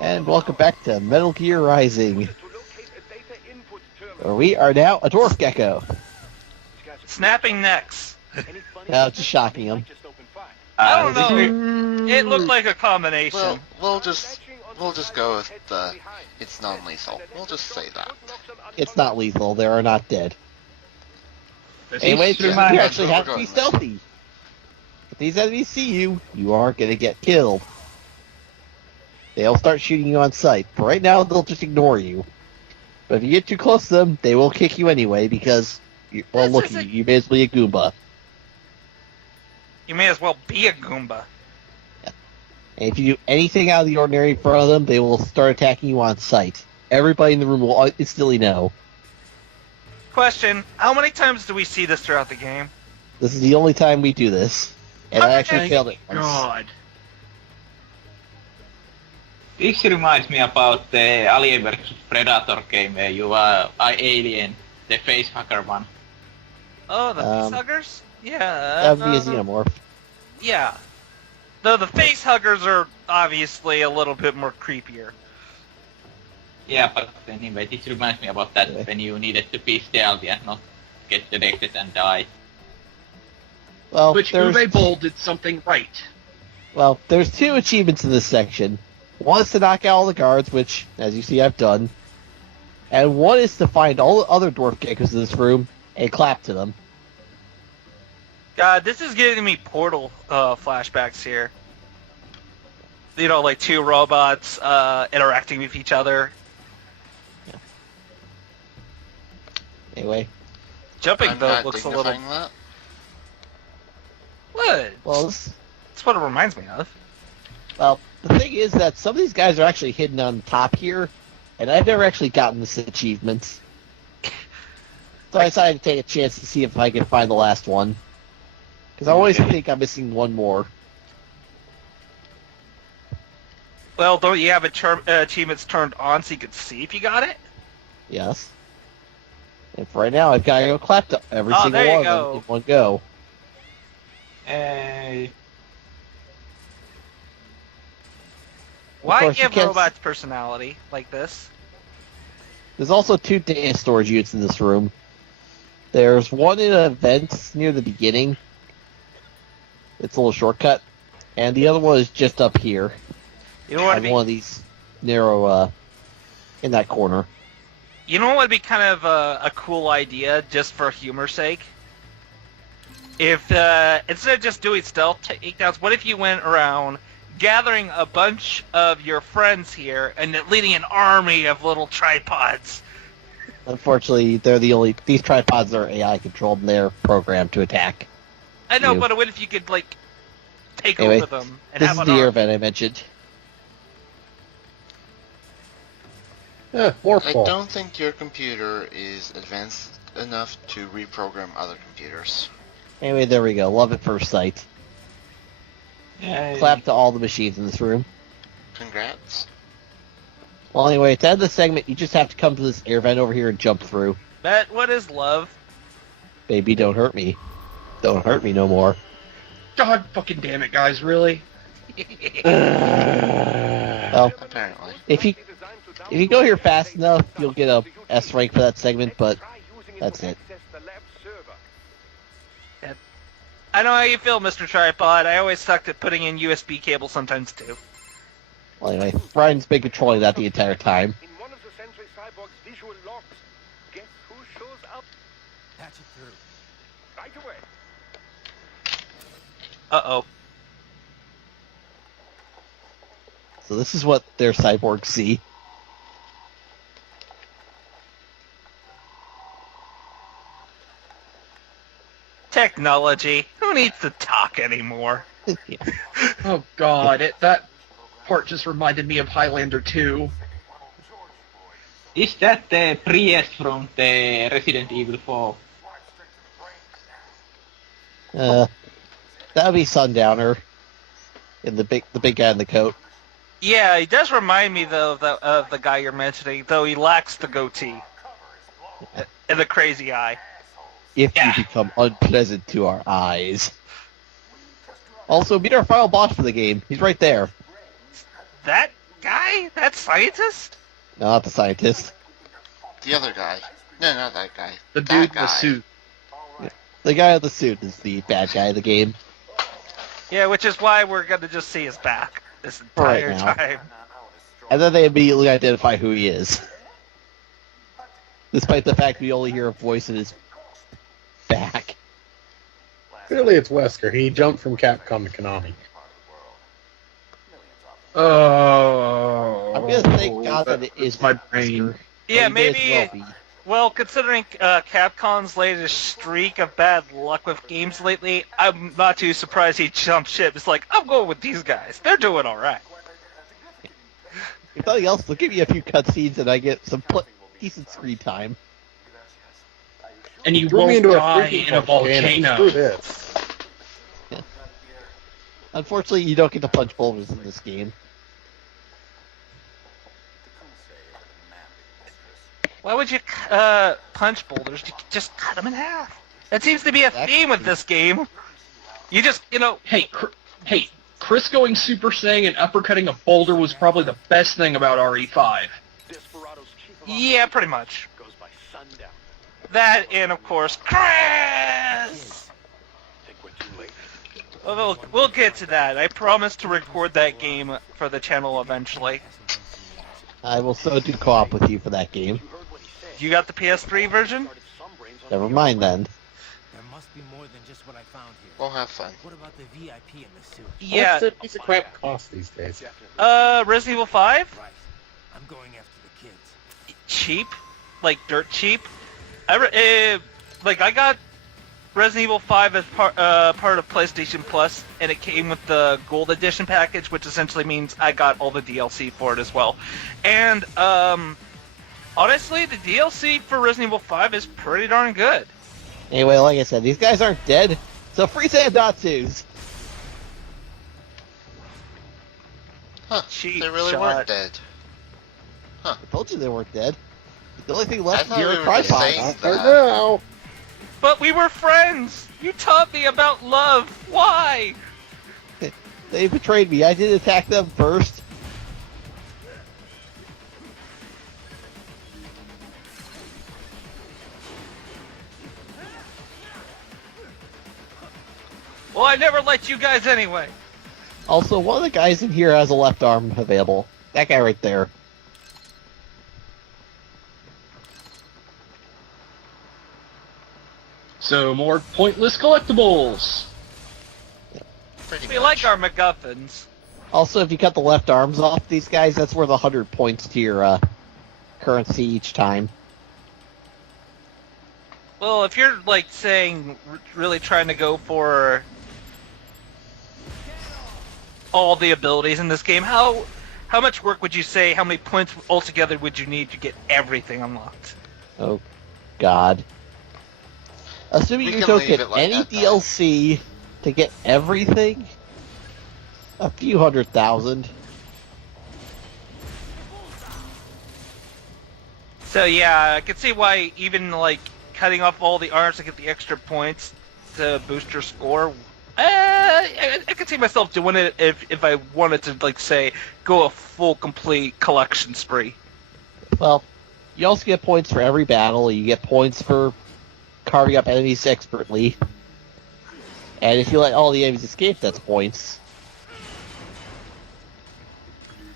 And welcome back to Metal Gear Rising, where we are now a dwarf gecko. Snapping necks. Just shocking him. I don't know. It looked like a combination. Well, we'll just go with the it's non-lethal. We'll just say that. It's not lethal. They are not dead. Anyway, you actually have to be stealthy. If these enemies see you, you are going to get killed. They'll start shooting you on sight. But right now, they'll just ignore you. But if you get too close to them, they will kick you anyway because, you may as well be a Goomba. You may as well be a Goomba. Yeah. And if you do anything out of the ordinary in front of them, they will start attacking you on sight. Everybody in the room will instantly know. Question, how many times do we see this throughout the game? This is the only time we do this. And I actually failed it once. God. This reminds me about the Alien vs Predator game where you are alien, the facehugger one. Oh, the facehuggers? Yeah. That would be a xenomorph. Yeah. Though the facehuggers are obviously a little bit more creepier. Yeah, but anyway, this reminds me about that when you needed to be stealthy and not get detected and die. Well, Which Uwe Boll did something right. Well, there's two achievements in this section. One is to knock out all the guards, which, as you see, I've done. And one is to find all the other dwarf geckos in this room and clap to them. God, this is giving me Portal flashbacks here. You know, like two robots interacting with each other. Yeah. Anyway. Jumping boat looks a little... That. What? Well, that's what it reminds me of. Well, the thing is that some of these guys are actually hidden on top here, and I've never actually gotten this achievement. So I decided to take a chance to see if I can find the last one. Because I always think I'm missing one more. Well, don't you have achievements turned on so you can see if you got it? Yes. And for right now, I've got to go clap to every single one of them in one go. Why give robots personality like this? There's also two data storage units in this room. There's one in a vent near the beginning. It's a little shortcut. And the other one is just up here. You know what? One of these narrow, in that corner. You know what would be kind of a cool idea, just for humor's sake? If, instead of just doing stealth takedowns, what if you went around gathering a bunch of your friends here and leading an army of little tripods? Unfortunately, these tripods are AI controlled and they're programmed to attack. I know, but what if you could, like, take over them and have an army? This is the air vent I mentioned. I don't think your computer is advanced enough to reprogram other computers. Anyway, there we go. Love at first sight. Yay. Clap to all the machines in this room. Congrats. Well, anyway, to end the segment, you just have to come to this air vent over here and jump through. Bet, what is love? Baby, don't hurt me. Don't hurt me no more. God fucking damn it, guys, really? Well, apparently. If you go here fast enough, you'll get a S rank for that segment, but that's it. I know how you feel, Mr. Tripod. I always sucked at putting in USB cables sometimes, too. Well, anyway, Brian's been controlling that the entire time. In one of the Sentry Cyborg's visual logs, guess who shows up? Patch it through. Right away. Uh-oh. So this is what their cyborgs see. Technology. Who needs to talk anymore? Yeah. Oh god, that part just reminded me of Highlander 2. Is that the Priest from the Resident Evil 4? That would be Sundowner. In the big guy in the coat. Yeah, he does remind me, though, of the guy you're mentioning, though he lacks the goatee. And the crazy eye. If you become unpleasant to our eyes. Also, meet our final boss for the game. He's right there. That guy? That scientist? No, not the scientist. The other guy. No, not that guy. The That dude in guy. the suit. The guy with the suit is the bad guy of the game. Yeah, which is why we're gonna just see his back this Right entire now. time. And then they immediately identify who he is. Despite the fact we only hear a voice in his back. Clearly it's Wesker. He jumped from Capcom to Konami. Oh. I'm gonna thank God that it is my brain. Wesker. Yeah, But he may as maybe. well be. Well, considering Capcom's latest streak of bad luck with games lately, I'm not too surprised he jumped ship. It's like, I'm going with these guys. They're doing alright. If nothing else, they'll give me a few cutscenes and I get some decent screen time. And you Threw me won't into die freaking in a volcano. Screw this. Unfortunately, you don't get to punch boulders in this game. Why would you punch boulders? You could just cut them in half. That seems to be a theme with this game. You just, Hey, Chris going Super Saiyan and uppercutting a boulder was probably the best thing about RE5. yeah, pretty much. That and, of course, Chris! We'll get to that. I promise to record that game for the channel eventually. I will so do co-op with you for that game. You got the PS3 version? Never mind then. There must be more than just what I found here. We'll have fun. What about the VIP in the suit? Yeah. What's that piece of crap cost these days? Resident Evil 5? Right. I'm going after the kids. Cheap, like dirt cheap. I got Resident Evil 5 as part of PlayStation Plus, and it came with the Gold Edition package, which essentially means I got all the DLC for it as well. And honestly, the DLC for Resident Evil 5 is pretty darn good. Anyway, like I said, these guys aren't dead, so free Sandatsus. Huh. Cheap They really shot. weren't dead. I told you they weren't dead. The only thing left thought here we are were tripods. just saying Right that. now. But we were friends! You taught me about love! Why? They betrayed me. I did attack them first. Well, I never liked you guys anyway. Also, one of the guys in here has a left arm available. That guy right there. So more pointless collectibles. Pretty We much. like our MacGuffins. Also, if you cut the left arms off these guys, that's worth 100 points to your currency each time. Well, if you're, like, saying, really trying to go for all the abilities in this game, how much work would you say, how many points altogether would you need to get everything unlocked? Oh, God. Assuming We you can don't leave get it like any that, though. DLC to get everything, a few 100,000. So, yeah, I can see why even, like, cutting off all the arms to get the extra points to boost your score. I could see myself doing it if I wanted to, like, say, go a full, complete collection spree. Well, you also get points for every battle. You get points for carving up enemies expertly. And if you let all the enemies escape, that's points.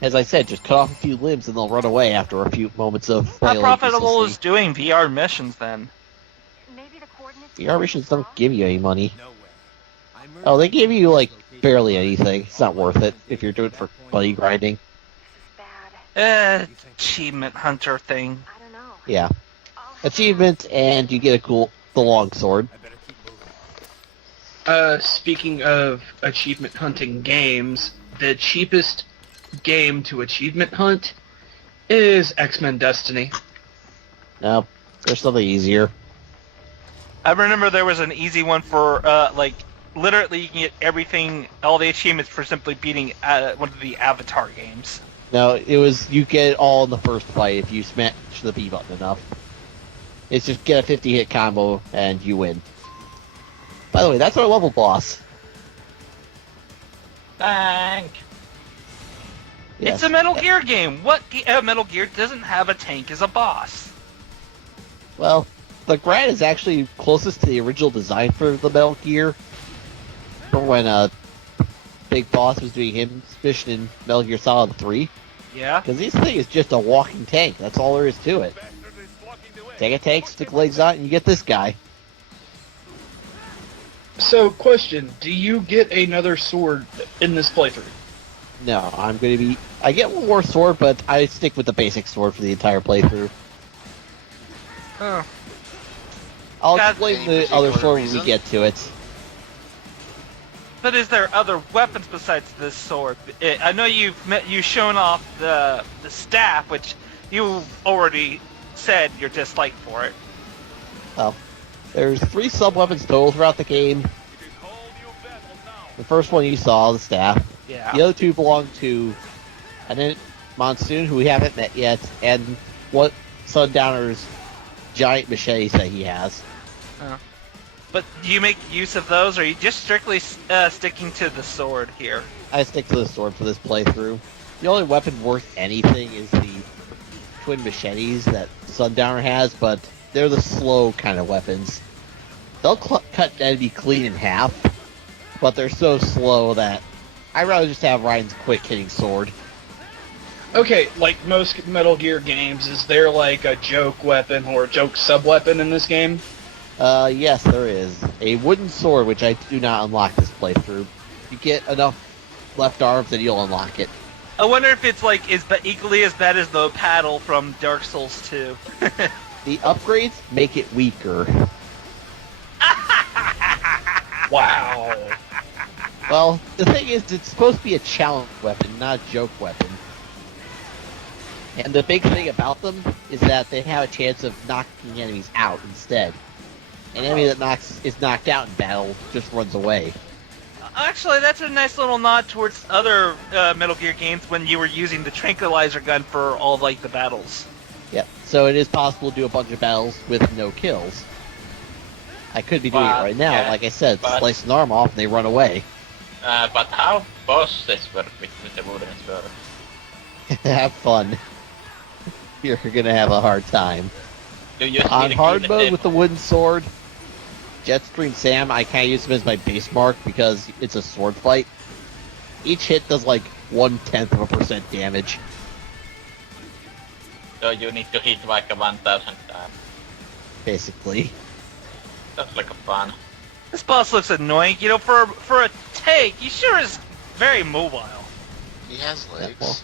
As I said, just cut off a few limbs and they'll run away after a few moments of How failing profitable is uselessly. doing VR missions, then? VR missions don't give you any money. No way. Oh, they give you, like, barely anything. It's not worth it if you're doing it for money grinding. Achievement hunter thing. Yeah. Achievement, and you get the longsword. I better keep moving. Speaking of achievement hunting games, the cheapest game to achievement hunt is X-Men Destiny. No, there's something easier. I remember there was an easy one for, like, literally you can get everything, all the achievements for simply beating one of the Avatar games. No, it was, you get it all in the first fight if you smash the B button enough. It's just get a 50-hit combo and you win. By the way, that's our level boss. Tank! Yes. It's a Metal Gear game. What Metal Gear doesn't have a tank as a boss? Well, the GRAD is actually closest to the original design for the Metal Gear. From when Big Boss was doing his mission in Metal Gear Solid 3. Yeah. Because this thing is just a walking tank. That's all there is to it. Take a tank, stick legs on it, and you get this guy. So, question: do you get another sword in this playthrough? No, I'm going to be... I get one more sword, but I stick with the basic sword for the entire playthrough. Oh. I'll God, explain any the other particular sword when reason? we get to it. But is there other weapons besides this sword? I know you've shown off the staff, which you already said your dislike for it. Well, there's 3 sub-weapons total throughout the game. The first one you saw, the staff. Yeah. The other 2 belong to Monsoon, who we haven't met yet, and what Sundowner's giant machetes that he has. But do you make use of those, or are you just strictly sticking to the sword here? I stick to the sword for this playthrough. The only weapon worth anything is the twin machetes that Sundowner has, but they're the slow kind of weapons. They'll cut an enemy clean in half, but they're so slow that I'd rather just have Ryan's quick-hitting sword. Okay, like most Metal Gear games, is there like a joke weapon or a joke sub-weapon in this game? Yes, there is. A wooden sword, which I do not unlock this playthrough. You get enough left arms and you'll unlock it. I wonder if it's like equally as bad as the paddle from Dark Souls 2. The upgrades make it weaker. Wow. Well, the thing is, it's supposed to be a challenge weapon, not a joke weapon. And the big thing about them is that they have a chance of knocking enemies out instead. An enemy that is knocked out in battle just runs away. Actually, that's a nice little nod towards other Metal Gear games when you were using the tranquilizer gun for all like the battles. Yep, so it is possible to do a bunch of battles with no kills. I could be doing it right now, yeah, like I said, but- slice an arm off and they run away. But how bosses work with the wooden sword? Have fun. You're gonna have a hard time. Do you On still hard kill mode them? with the wooden sword, Jetstream Sam, I kind of use him as my base mark because it's a sword fight. Each hit does like 0.1% damage. So you need to hit like a 1000 times. Basically. That's like a fun. This boss looks annoying. You know, for a tank, he sure is very mobile. He has legs. well.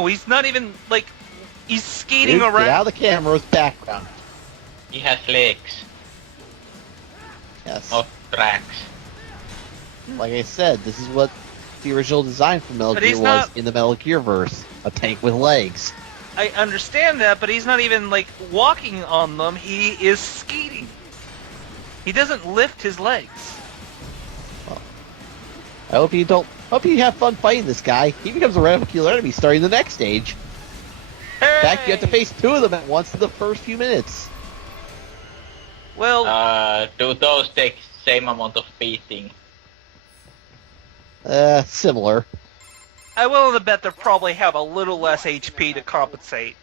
No, he's not even like he's skating Dude, around. get out of the camera's background. He has legs, Yes. not tracks. Like I said, this is what the original design for Metal But Gear he's was not- in the Metal Gear verse. A tank with legs. I understand that, but he's not even like walking on them. He is skating. He doesn't lift his legs. I hope you have fun fighting this guy. He becomes a ridiculous enemy starting the next stage. In fact, you have to face 2 of them at once in the first few minutes. Well, Do those take same amount of beating? Similar. I will to bet they probably have a little less HP to compensate.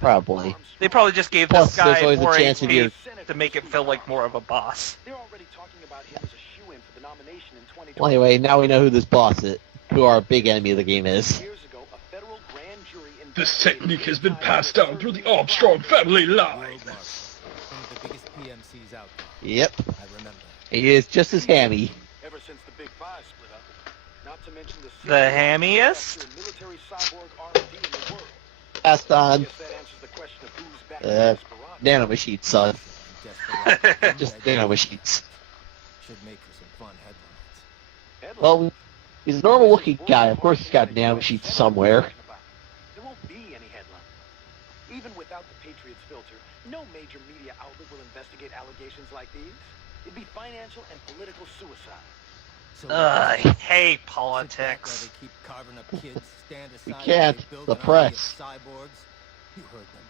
Probably. They probably just gave Plus, this guy there's always a more chance of HP your- to make it feel like more of a boss. They're already talking about him as a shoo-in for the nomination in 2020. Well, anyway, now we know who this boss is, who our big enemy of the game is. Years ago, a federal grand jury This technique has been passed down through the Armstrong family line. One of the biggest PMCs out there. Yep. I remember. He is just as hammy. Ever since the Big Five split up, not to mention The hammiest? military cyborg R&D in the world. Passed on. Guess that answers the question of who's back in Nano machines, son. Desperate. Just nano machines. Should make for some fun headlines. Headlines. Well, he's a normal looking guy. Of course he's got nano machines somewhere. There won't be any headline. Even without the Patriots filter, no major media outlet will investigate allegations like these. It'd be financial and political suicide. So I hate sit back while politics. they keep carving up kids, stand aside We while can't. they build The an army of press. cyborgs. You heard them.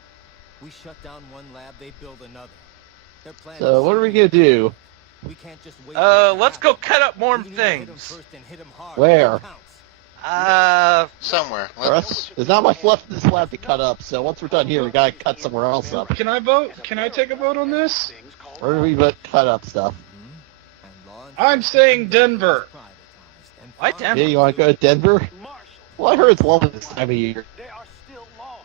We shut down one lab, they build another. Their plan So is what are we simple. gonna do? We can't just wait for it to Let's go happen. cut up more We need to hit 'em things. first and hit 'em hard. Where? It counts. Somewhere. There's not much left in this lab to cut up, so once we're done here, we gotta cut somewhere else up. Can I vote? Can I take a vote on this? Where do we cut up stuff? I'm saying Denver. Why Yeah, Denver? you wanna go to Denver? Well, I heard it's lovely this time of year. There are still laws.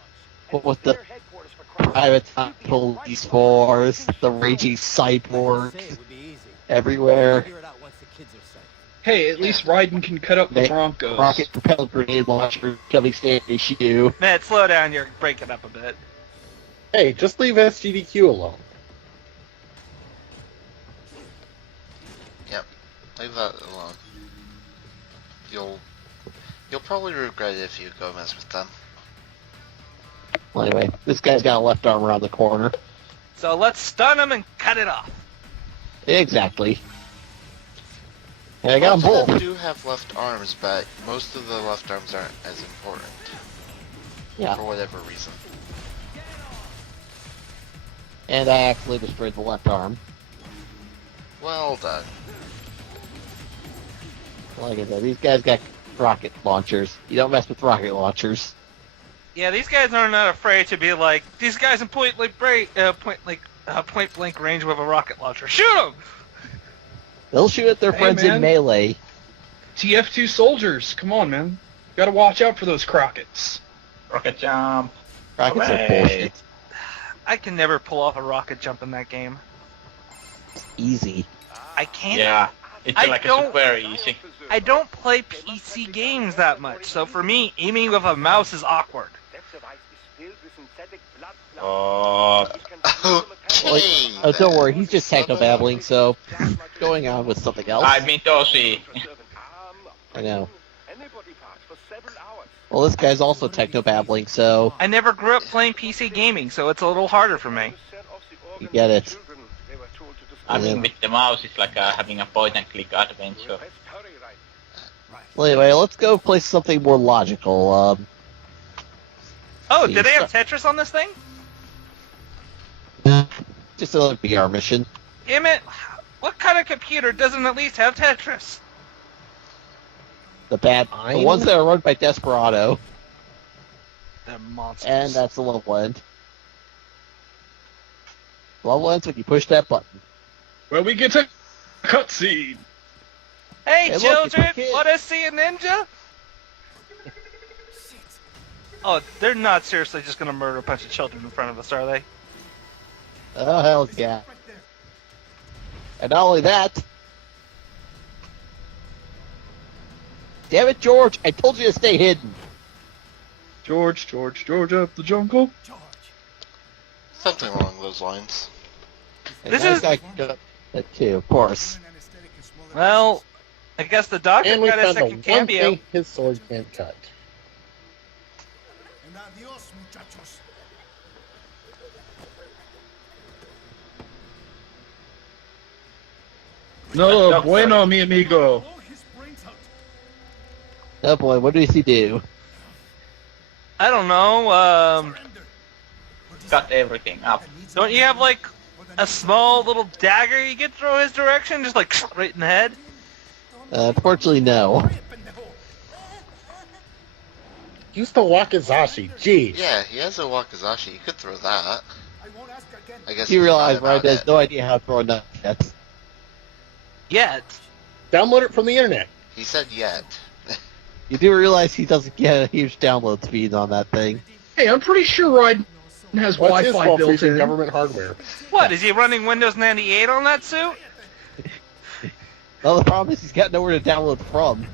But with the Headquarters for crime. private police force, the raging cyborg everywhere, Figure it out once the kids are safe. Hey, at least Raiden can cut up the They- Broncos. rocket propelled grenade launcher coming standard issue. Matt, slow down. You're breaking up a bit. Hey, just leave SGDQ alone. Yep. Leave that alone. You'll probably regret it if you go mess with them. Well, anyway, this guy's got a left arm around the corner. So let's stun him and cut it off. Exactly. And I got them Most of them both. do have left arms, but most of the left arms aren't as important. Yeah. For whatever reason. And I actually destroyed the left arm. Well done. Like I said, these guys got rocket launchers. You don't mess with rocket launchers. Yeah, these guys are not afraid to be like, these guys in point blank range with a rocket launcher. Shoot them! They'll shoot at their Hey, friends man. in melee. TF2 soldiers, come on, man. Gotta watch out for those Crockets. Rocket jump. Rockets are Hooray. bullshit. I can never pull off a rocket jump in that game. Easy. I can't. Yeah, it's I like a don't- super easy. I don't play PC games that much, so for me, aiming with a mouse is awkward. Oh, Okay. Oh, don't worry, he's just techno-babbling, so going on with something else. I mean Toshi. I know. Well, this guy's also techno-babbling, so I never grew up playing PC gaming, so it's a little harder for me. you get it. I mean, with the mouse, it's like having a point-and-click adventure. Well, anyway, let's go play something more logical. Oh, did they have Tetris on this thing? Just another VR mission. Damn it! What kind of computer doesn't at least have Tetris? The ones that are run by Desperado, They're monsters. and that's the level end. Level ends when you push that button. Well, we get to cutscene. Hey, Hey, look, it's children, a kid. want to see a ninja? Oh, they're not seriously just gonna murder a bunch of children in front of us, are they? Oh, hell yeah. And not only that... Damn it, George! I told you to stay hidden! George up the jungle. Something along those lines. And This nice is- guy got that too, of course. Well, I guess the doctor And we got a found the second one cameo. thing his sword can't cut. No, bueno, mi amigo. Oh boy, what does he do? I don't know. Cut everything up. Don't you have like a small little dagger you can throw his direction, just like right in the head? Unfortunately, no. Use the Wakizashi, jeez. Yeah, he has a Wakizashi. You could throw that. I guess You he's realize mad Ryan about has it. no idea how to throw a knife yet. Yet. Download it from the internet. He said yet. You do realize he doesn't get a huge download speed on that thing. Hey, I'm pretty sure Raiden has What's his Wi-Fi fault built using in. government hardware? What, is he running Windows 98 on that suit? Well, the problem is he's got nowhere to download from.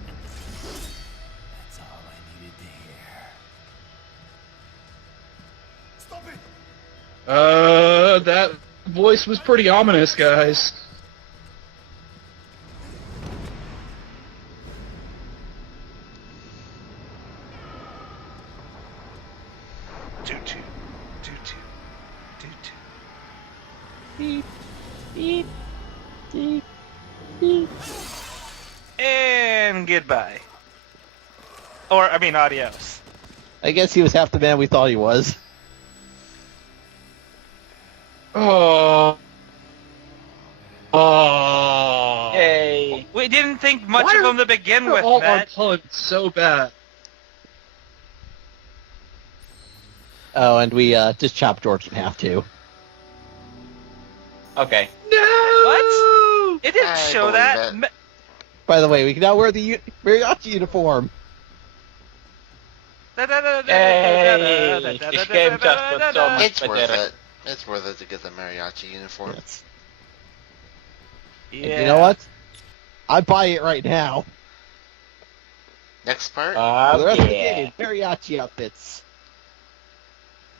That's all I needed to hear. That voice was pretty ominous, guys. Doo-doo. Doo-doo. Doo-doo. Beep, beep, beep, beep. And goodbye. Or, I mean, adios. I guess he was half the man we thought he was. Oh. Oh. Hey. We didn't think much Why of are- him to begin Why are with, all Matt. our puns so bad? Oh, and we just chopped George in half too. Okay. What? It didn't I show believe that. it. By the way, we can now wear the mariachi uniform. Hey, this game just got so much It's worth better. it. It's worth it to get the mariachi uniform. Yes. Yeah. And you know what? I buy it right now. Next part? For the Oh rest of the yeah. game, mariachi outfits.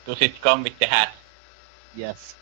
Does it come with the hat? Yes.